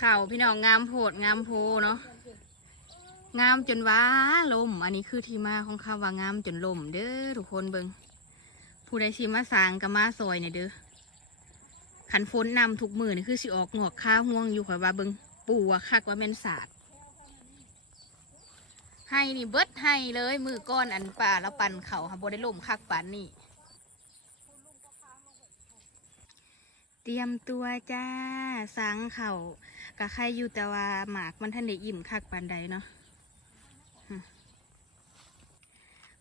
ข่าพี่น้องงามโพดงามโพเนาะงามจนว้าลม อันนี้คือที่มาของคำว่างามจนลม เด้อทุกคนเบิงผู้ใดชิมาสางกับมาซอยเนี่ยเด้อขันฝนนำทุกมือนี่คือสิออกงอกข้าห่วงอยู่ข่อยว่าเบิงปูอะคักว่าแม่นศาสตร์ให้นี่เบิดให้เลยมือก้อนอันป่าแล้วปั่นเขาค่ะบ่ได้ล่มคักปานนี่ เตรียมตัวจ้าสังเข่า กะใครอยู่แต่ว่าหมากมันท่านได้อิ่มคักปานใดเนาะ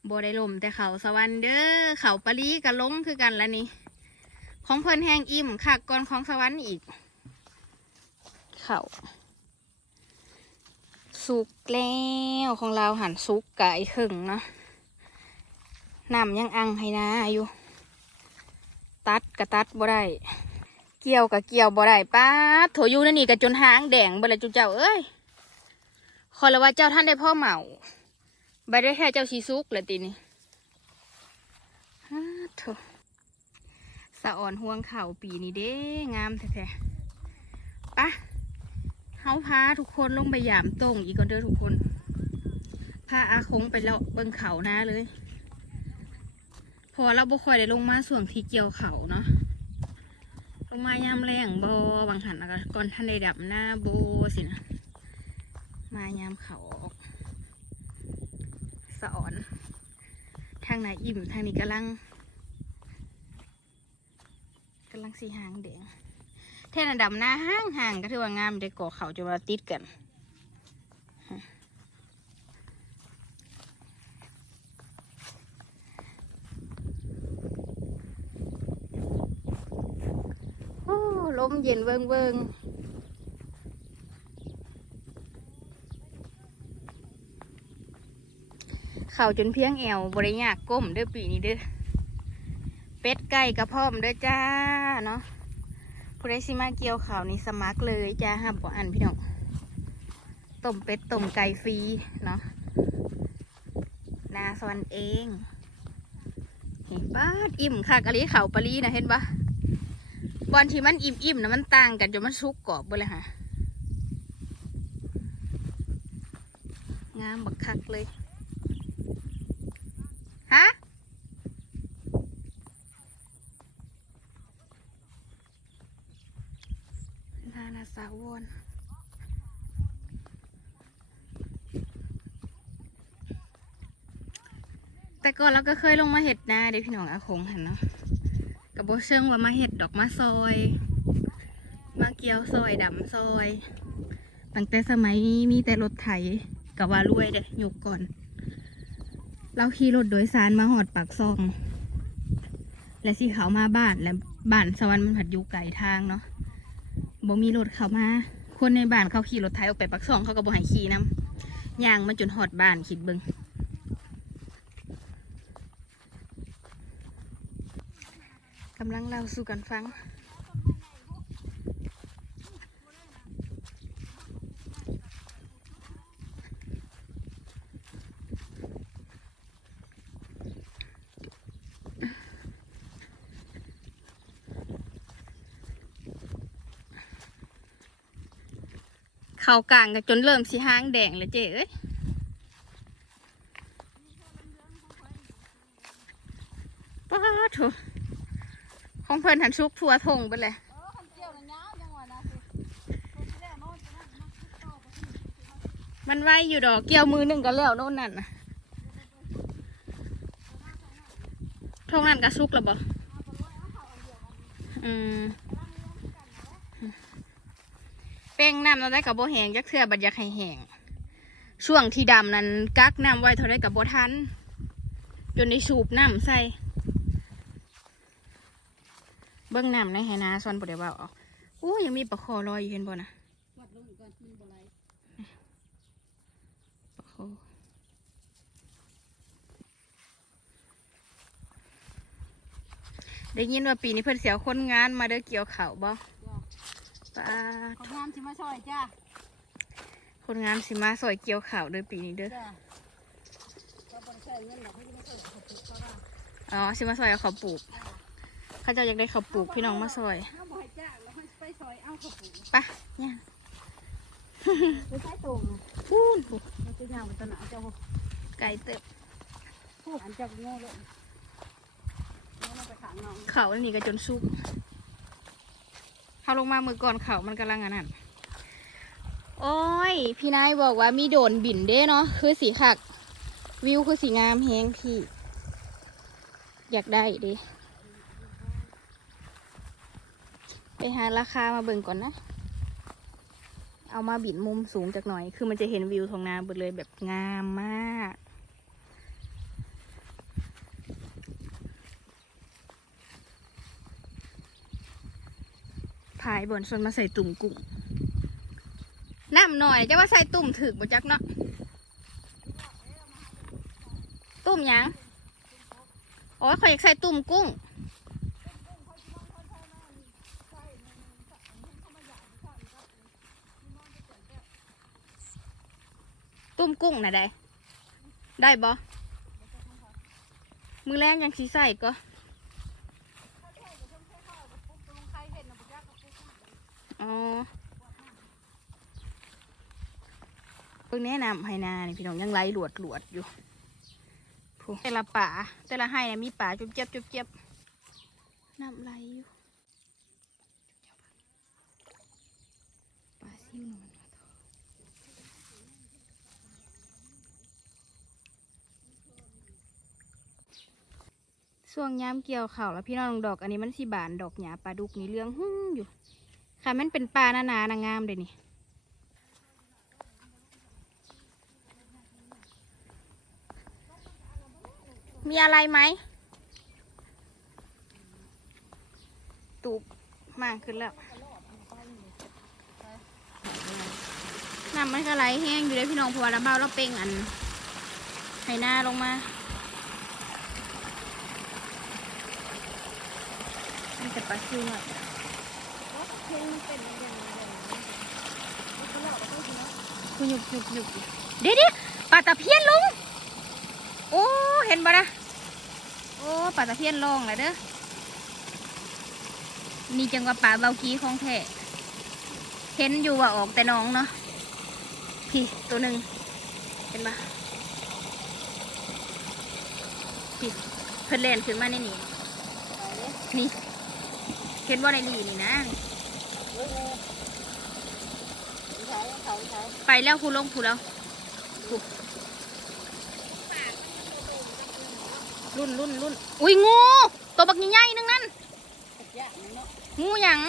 บได้ลมแต่เขาสวรรค์เด้อเขาปะลีกะลงคือกันละนี่ของเพิ่นแห้งอิ่มคักก่อนของสวรรค์อีก เขาสุกแล้วของเราหันสุกไก่ขึงเนาะน้ำยังอังให้นาอยู่ ตัดกะตัดบ่ได้ เกี่ยวกับเกี่ยวบ่ได้ป้าโถยูนั่นนี่กับจนหางแดงบ่เลยจุเจ้าเอ้ยขอละว่าเจ้าท่านได้พ่อเหมาใบได้แค่เจ้าชีซุกลยตีนี่อ้าโถสะอ่อนห่วงเข่าปีนี้เด้งามแท้ๆปะเฮาพาทุกคนลงไปยามตรงอีกก่อนเด้อทุกคนพาอาคงไปแล้วเบิ่งเขานะเลย พอเราบ่ค่อยได้ลงมาส่วงที่เกี่ยวเขาเนาะ ลงมายามแรงบอบางหันแล้วก็ก่อนท่านได้ดับหน้าโบสินะ มายามเขาออก สอน ทางไหนอิ่มทางนี้กำลังกำลังสีหางแดงเท่นนดำหน้าห้างห่างก็ถือว่างามได้ก่อเขาจะมาติดกัน โอ้ล มเย็นเวิงเวิงเข่าจนเพียงแอวบริยากก้มเด้อปีนี้เด้อเป็ดไก่กระเพาะเด้อจ้าเนาะผู้ใดสิมาเกี่ยวข่าวนี่สมัครเลยจ้าห้ามบ่อันพี่น้องต้มเป็ดต้มไก่ฟรีเนาะนาซอนเองเห็นป้าอิ่มค่ะกะลีเข่าปลีนะเห็นปะ บอลที่มันอิ่มๆนะมันต่างกันจนมันสุกกรอบเบดเลยค่ะ งามบักคักเลย ฮะนานาสาวอนแต่ก่อนเราก็เคยลงมาเห็ดนาเด้พี่น้องอาคงหันเนาะ กับโบเชิงว่ามาเห็ดดอกมาซอย มาเกียวซอยดำซอยตั้งแต่สมัยมีแต่รถไถกับว่ารวยเด้ยุกก่อน เราขี่รถโดยสารมาหอดปากซอง และสิเขามาบ้านและบ้านสวรรค์มันผัดอยู่ไกลทางเนาะบ่มีรถเขามา คนในบ้านเขาขี่รถไถออกไปปากซองเขาก็บ่ให้ขี่น้ำยางมันจนหอดบ้านคิดเบิงำลังเล่าสู่กันฟัง เขากลางกันจนเริ่มสีห้างแดงเลยเจ๊เอ้ยป้าดโถของเพิ่นหันชุกทั่วทงไปเลยเออคันเกี่ยวน่ะยาวจังหวอไปที่มันไวอยู่ดอกเกี่ยวมือหนึ่งก็แล้วโน่นนั่นนะทงนั้นก็สุกแล้วบ่อืมเป้งน้ำเราได้กับโบแหงจักเทือบัดยากให้แหงช่วงที่ดำนั้นกักน้ำไว้เท่าไรกับโบทัน จนได้สูบน้ำใส่ เบิ้งน้ำในไหนาซอนบ่ได้เว่าออกอู้ยังมีปลาคอลอยอยู่เห็นบ่นะวัดลงอีกก่อนมันบ่ไหลปลาคอได้ยินว่าปีนี้เพิ่นเสียคนงานมาเด้อเกี่ยวเขาวบ่จ้าป้าขอน้ำสิมาช่วยจ้าคนงานสิมาซอยเกี่ยวข่าวเด้อปีนี้เด้อจ้าเขาบ่ได้ใช้เงินหรอกเขาจะมาช่วยเขาปลูกเขาว่าอ๋อสิมาซอยเอาเขาวปลูก เขาเจะอยากได้เขาวปลูกพี่น้องมาซอยเขาบ่ให้จ้างแล้วให้ไปซอยเอาเขาปลูกไปะเนี่ยไม่ใช่ตรงนะพูนพูมันจะย่างไปตลาดเจ้าไก่เติบผู้อันเจ้าโง่เลยโง่ลงไปขังน้องเขาอันนี้ก็จนซุกเขาลงมามือก่อนเขามันกำลังอันนั้นโอ้ย พี่นายบอกว่ามีโดรนบินเด้เนาะคือสีขัก วิวคือสีงามแฮงพี่ อยากได้เดิ ไปหาราคามาเบิ่งก่อนนะ เอามาบินมุมสูงจากหน่อย คือมันจะเห็นวิวทองนาบดเลยแบบงามมาก พายบนส่วนมาใส่ตุ่มกุ้งน้ำหน่อยจะว่าใส่ตุ่มถึกบ่จักเนาะ ตุ่มยัง โอ้ยขอยอยากใส่ตุ่มกุ้ง กุ้งนะได้ ได้บ่มือแรงยังสีใส่ก็อ๋อเพิ่งแนะนำให้นานี่พี่น้องยังไหลหลวดหลวดอยู่พูแต่ละป่าแต่ละให้นะมีป่าจุบเจ็บจุบเจ็บน้ำไหลอยู่ป่าซิ่วนอน ช่วงย้ำเกี่ยวเข่าแล้วพี่น้องดอก อันนี้มันสีบานดอกหยาปลาดุกนี่เรื่องหุ่งอยู่ ค่ะมันเป็นปลาหนาๆนางงามเลยนี่มีอะไรไหมตูบมากขึ้นแล้วน้ำมันก็ไหลแห้งอยู่เลยพี่น้องเพราะว่าเราเบาเราเป่งอันให้หน้าลงมา มันจะปลาซิวหน่อยเพลงมันเป็นอย่างไรมันก็เล่าก็ต้องเนาะคุยุกยุกยุกเดี๋ยวเดี๋ยวปลาตะเพียนลงโอ้เห็นบ่นะโอ้ปลาตะเพียนลงเลยเด้อนี่จังว่าปลาเบากี้ของแท้เห็นอยู่ว่าออกแต่น้องเนาะพี่ตัวหนึ่งเห็นปะพี่เพิ่นเล่นขึ้นมาในนี่ไปเลยนี่ เห็นว่าในนี่นี่นะเฮ้ยเลยใช้เขาใช้ไปแล้วคูลงคูแล้วคูรุ่นรุ่นรุ่นอุ้ยงู ตัวบักใหญ่ๆนึงนั่นตะยะนี่เนาะงูหยัง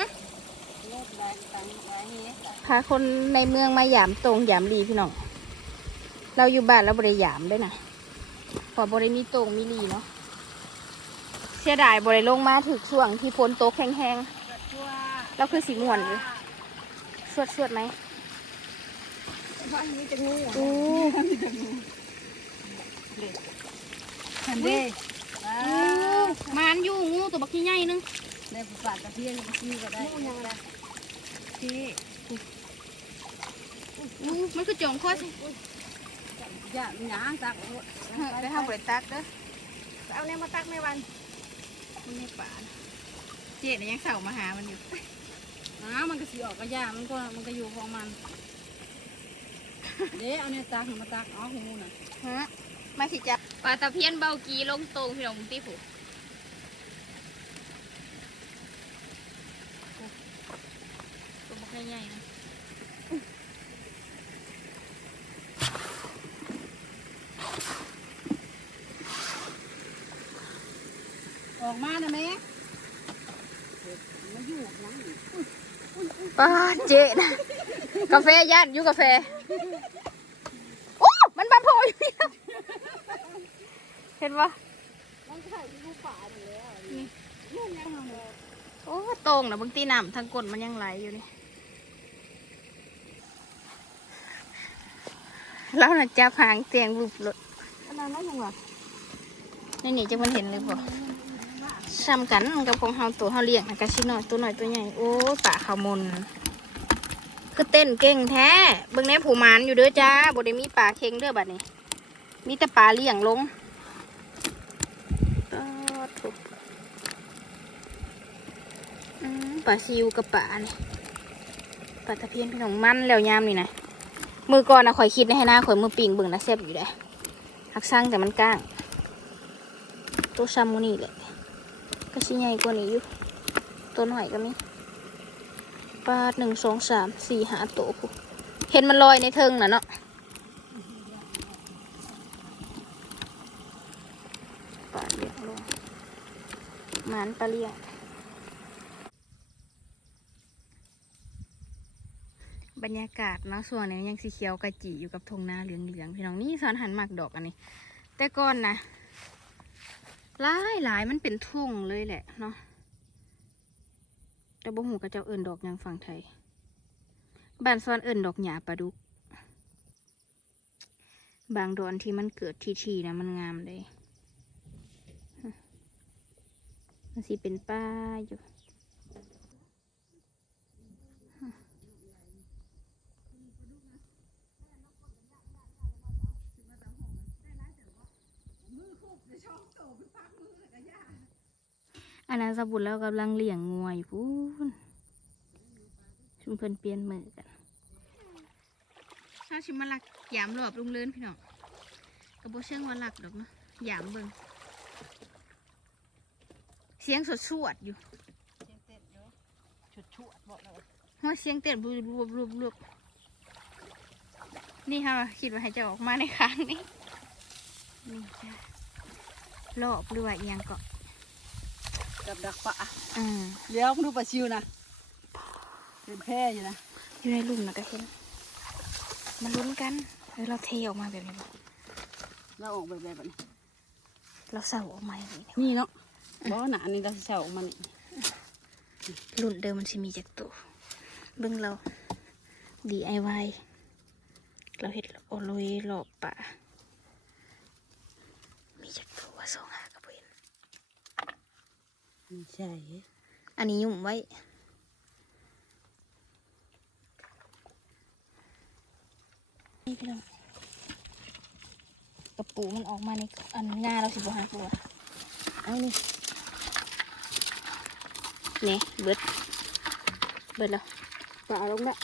โลดแรงตังไว้นี่พาคนในเมืองมาหยามตรงหยามดีพี่น้อง เราอยู่บ้านเราบริยามด้วยนะพอบริมีตรงมีลีเนาะเสียดายบริลงมาถึกช่วงที่ฝนตกแห้งทั่วๆแล้วคือสีม่วนอยู่สวดสวดๆไหมเพราะอันนี้จะงูอู้ทันเด้อ่ามันอยู่งูตัวบักใหญ่ๆนึงในปากตะเพียนก็ซื้อก็ได้งูยังไงที่อู้มันคือจงคอสิจะหยางตักไปทำบริตักเด้อเอาเนี่ยมาตักในวัน มันในป่าน่ะเจ๊เนี่ยยังเสามาหามันอยู่น้ามันก็สีออกก็ยากมันก็มันก็อยู่ของมัน เด้เอาเนี่ยตักมาตักเอาหูน่ะฮะ มาสิจับปลาตะเพียนเบากีลงตรงพี่น้องตีผูตัวบักใหญ่ๆนะ ออก มานะแม่มันอยู่ยังป้าเจ๊นะ กาแฟย่านอยู่กาแฟ โอ้ มันบานโพอยู่พี่น้องเห็นปะมันใส่ลูกป่าอยู่แล้วนี่ลูกยังเหรอโอ้ตรงนะบางทีน้ำทางกดมันยังไหลอยู่นี่แล้วน่ะจับหางเตียงบุบรถขนาดนั้นยังเหรอนี่นี่จะมันเห็นเลยบ่ ซ้ำกันกับของเฮาตัวเฮาเลี้ยงนะกะชิน้อยตัวน้อยตัวใหญ่โอ้ป่าขาวมนคือเต้นเก่งแท้เบิ่งแน่ผูมานอยู่เด้อจ้าบ่ได้มีป่าเค็งเด้อบัดนี้ มีแต่ป่าเลี้ยงลงป่าซิวกับป่านี่ป่าตะเพียนพี่น้องมันแล้วยามนี่นะมือก่อนนะข่อยคิดในให้หน้าข่อยมือปิงเบิ่งนะแซ่บอยู่ได้หักสร้างแต่มันก้างตัวซ้ำมูนี่แหละ ก็ชิ้นใหญ่กว่านี้อยู่ ตัวหน่อยก็มีปาดหนึ่งสองสามสี่หาตัวผู้เห็นมันลอยในเทิงน่ะเนาะปาเลี้ยงลงหมานปลาเลี้ยงบรรยากาศเนาะส่วนนี้ยังสีเขียวกระจีอยู่กับทงนาเหลืองๆพี่น้องนี่สอนหันหมากดอกอันนี้ แต่ก่อนนะ หลายหลายมันเป็นทุ่งเลยแหละเนาะแต่บ่หูกับเจ้าเอิญดอกยังฝั่งไทยบ้านซ้อนเอิญดอกหยาปลาดุก บางดอนที่มันเกิดทีๆนะมันงามเลย มันสีเป็นป้าอยู่ อันนั้นสบุนแล้วกำลังเลี้ยงงัวอยู่พูนชุมเพิ่นเปลี่ยนมือกันชาชิมาลักยามรอบลุงเลินพี่น้องกระโบเชื่องว่าหลักดอกเนาะยามเบิ่งเสียงสดสวดอยู่ชุดชุดบอกเลยหัวเสียงเต้นบลูบลูบลูบลูบนี่ค่ะคิดว่าให้จะออกมาในครั้งนี้นี่จ้ะรอบหรือว่าเอียงเกาะ กับดักปะอืมเดี๋ยวคุณดูปลาชิวนะเป็นแพร่อยู่นะอยู่ในหลุมนะก็เห็นมันลุ้นกันเออเราเทออกมาแบบนี้บ่เราออกแบบแบบนี้เราเสาออกมาอย่างนี้นี่เนาะบ่หนานี่เราสิเฉาออกมานี่รุ่นเดิมมันสิมีจากตัวเบิ่งเรา DIY เราเห็ดโอโลยหลอบป่ามีจากตัวสองหากระเวน ไม่ ใช่ อันนี้ยุ่มไว้ นี่พี่น้องกระปูมันออกมาในอันงาเราสิบหักบัวเอานี่นี่เบิด เบิดแล้วปลาลงละ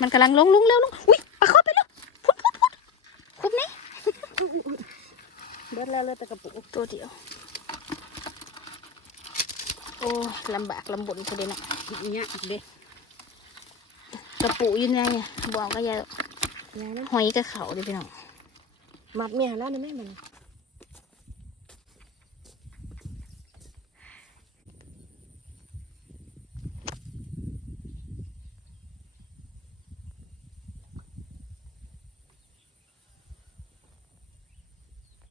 มันกำลังลงลงเร็วลงอุ้ยปลาเข้าไปแล้วพุดพุดพุดคุบนี่ เบิ ดแล้วเลยแต่กระปุกตัวเดียว โอ้ลำบากลำบนพอดีนะอย่างเงี้ยเด็กกระปูอยืนไงเนี่ยบอกก็อยายังนะหอยกับเขาดิพี่น้องมัดเมียแล้วนะแม่มัน